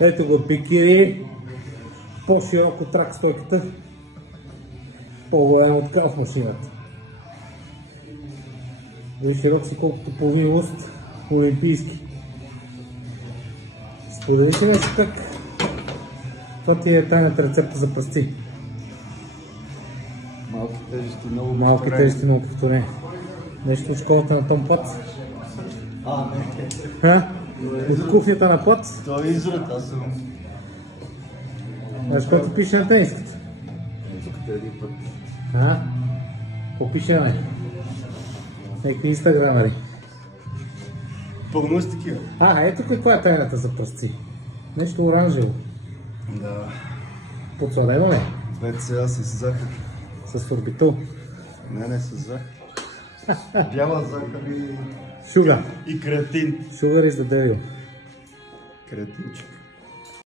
Ето го Бикири. По-широко трак стойката. По-голям откал в машината. Дори широк си колкото половин лъст олимпийски. Сподели си нещо как. Това ти е тайната рецепта за пръсти. Малки тежести, много Малки тежести, много повторение. Нещо от школата на Том Пат? Не. От кухнята на Пат? Това е изрод, аз съм. Знаеш какво пише на тениската? Тук един път. Какво пише на някакви инстаграмери? Пълно с такива. Ето каква е тайната за пръсти. Нещо оранжево. Да. Подсладено ли? Ето сега с захар. С сорбитол. Не, с захар. Бяла захар Шугар. и креатин. Шугар is the devil. Креатинчик.